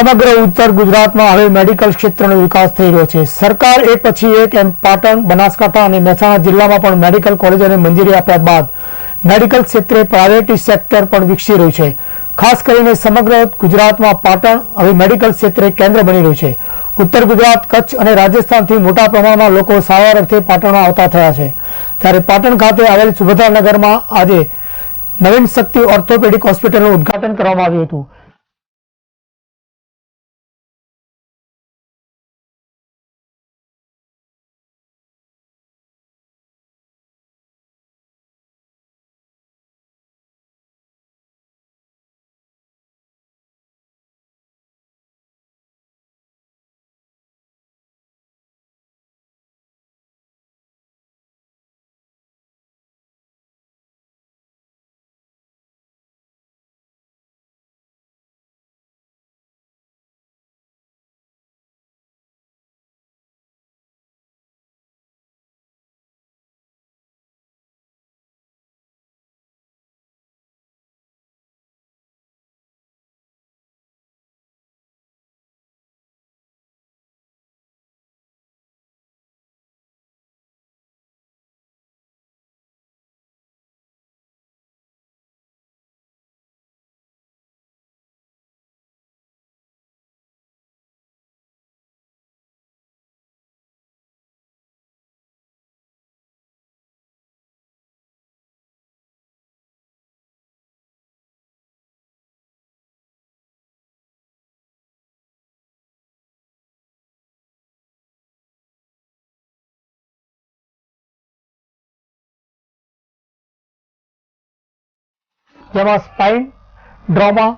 સમગ્ર ઉત્તર ગુજરાતમાં હવે મેડિકલ ક્ષેત્રનો વિકાસ થઈ રહ્યો છે. સરકાર એક પછી એક એમ પાટણ, બનાસકાંઠા અને મહેસાણા જિલ્લામાં પણ મેડિકલ કોલેજોને મંજૂરી આપ્યા બાદ મેડિકલ ક્ષેત્રે પ્રાયોરિટી સેક્ટર પણ વિકસી રહ્યું છે. ખાસ કરીને સમગ્ર ગુજરાતમાં પાટણ હવે મેડિકલ ક્ષેત્રે કેન્દ્ર બની રહ્યું છે. ઉત્તર ગુજરાત, કચ્છ અને રાજસ્થાનથી મોટા પ્રમાણમાં લોકો સારવાર અર્થે પાટણમાં આવતા થયા છે. ત્યારે પાટણ ખાતે આવેલ સુભદ્રાનગરમાં આજે નવીન શક્તિ ઓર્થોપેડિક હોસ્પિટલનું ઉદ્ઘાટન કરવામાં આવ્યું હતું. જેમાં સ્પાઇન ડ્રોમા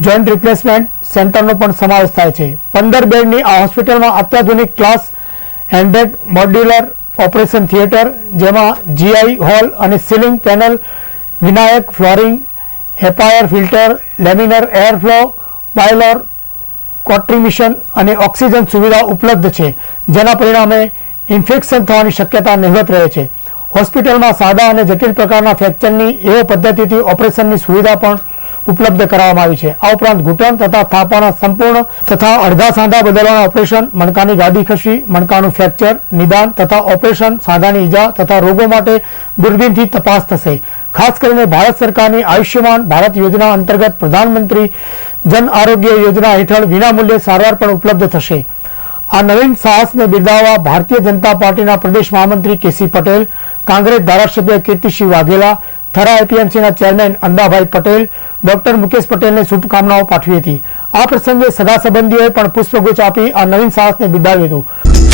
જોઈન્ટ રિપ્લેસમેન્ટ સેન્ટરનો પણ સમાવેશ થાય છે. પંદર બેડની આ હોસ્પિટલમાં અત્યાધુનિક class hundred modular operation theatre જેમાં જીઆઈ હોલ અને ceiling panel vinyl flooring HEPA air filter laminar airflow બાયલર કોટ્રીમિશન અને ઓક્સિજન સુવિધા ઉપલબ્ધ છે. જેના પરિણામે ઇન્ફેક્શન થવાની શક્યતા નહિવત રહે છે. હોસ્પિટલમાં સાદા અને જટિલ પ્રકારના ફ્રેક્ચરની એવો પદ્ધતિથી ઓપરેશનની સુવિધા પણ ઉપલબ્ધ કરાવવામાં આવી છે. આ ઉપરાંત ઘૂંટણ તથા થાપાના સંપૂર્ણ તથા અડધા સાંધા બદલવાના ઓપરેશન, મણકાની ગાદી ખસી, મણકાનું ફ્રેક્ચર, નિદાન તથા ઓપરેશન, સાંધાની ઈજા તથા રોગો માટે દૂરબીનથી તપાસ થશે. ખાસ કરીને ભારત સરકારની આયુષ્યમાન ભારત યોજના અંતર્ગત પ્રધાનમંત્રી જન આરોગ્ય યોજના હેઠળ વિનામૂલ્યે સારવાર પણ ઉપલબ્ધ થશે. આ નવીન સાહસને બિરદાવવા ભારતીય જનતા પાર્ટીના પ્રદેશ મહામંત્રી કેસી પટેલ કોંગ્રેસ ધારાસભ્ય કીર્તિસિંહ વાઘેલા થરા એપીએમસીના ચેરમેન અંબાભાઈ પટેલ ડોક્ટર મુકેશ પટેલને શુભકામનાઓ પાઠવી હતી આ પ્રસંગે સગા સંબંધીઓએ પણ પુષ્પગુચ્છ આપી આ નવીન સાહસને બિરદાવ્યું હતું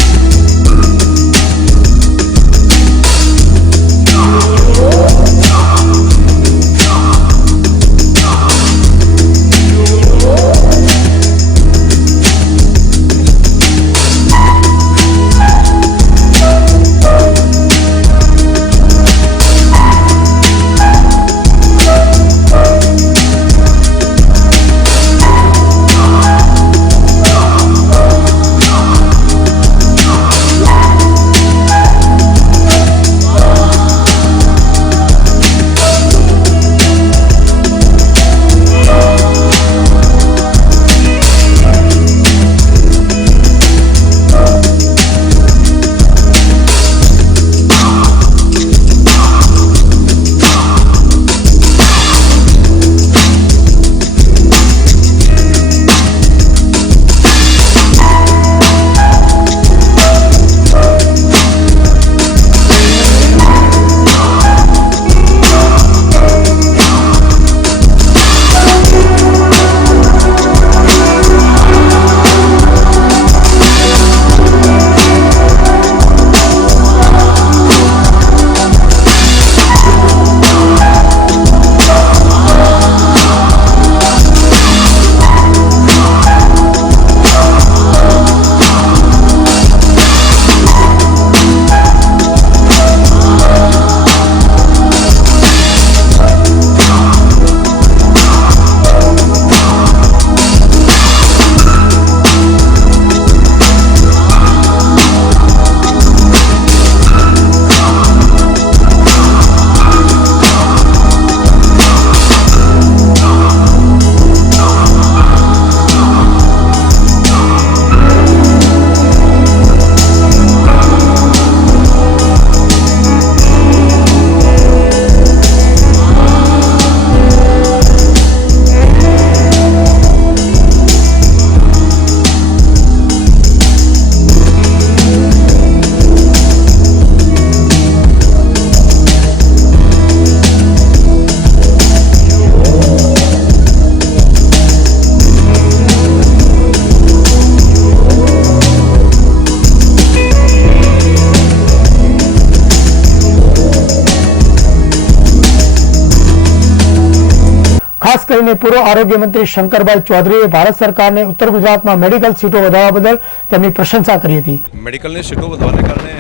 લઈને પૂર્વ આરોગ્ય મંત્રી શંકરભાઈ ચૌધરીએ ભારત સરકારને ઉત્તર ગુજરાતમાં મેડિકલ સીટો વધારવા બદલ તેમની પ્રશંસા કરી હતી. મેડિકલની સીટો વધવાને કારણે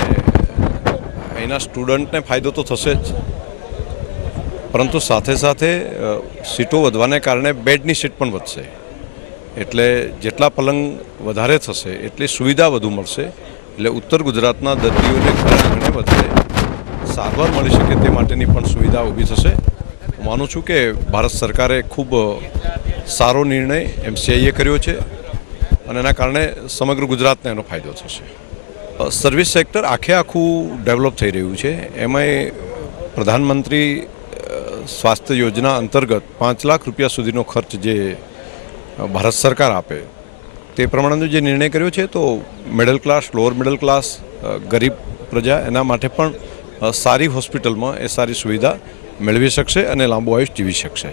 અહીંના સ્ટુડન્ટને ફાયદો તો થશે જ. પરંતુ સાથે સાથે સીટો વધવાને કારણે બેડની સીટ પણ વધશે. એટલે જેટલા પલંગ વધારે થશે, એટલી સુવિધા વધુ મળશે. એટલે ઉત્તર ગુજરાતના દર્દીઓને ઘણા ઘણે વધારે સારવાર મળી શકે તે માટેની પણ સુવિધા ઊભી થશે. માનું છું કે ભારત સરકારે ખૂબ સારો નિર્ણય એમસીઆઈએ કર્યો છે અને એના કારણે સમગ્ર ગુજરાતને એનો ફાયદો થશે. સર્વિસ સેક્ટર આખે આખું ડેવલપ થઈ રહ્યું છે. એમાંય પ્રધાનમંત્રી સ્વાસ્થ્ય યોજના અંતર્ગત પાંચ લાખ રૂપિયા સુધીનો ખર્ચ જે ભારત સરકાર આપે, તે પ્રમાણેનો જે નિર્ણય કર્યો છે, તો middle class lower middle class ગરીબ પ્રજા એના માટે પણ સારી હોસ્પિટલમાં એ સારી સુવિધા મેળવી શકશે અને લાંબુ આયુષ જીવી શકશે.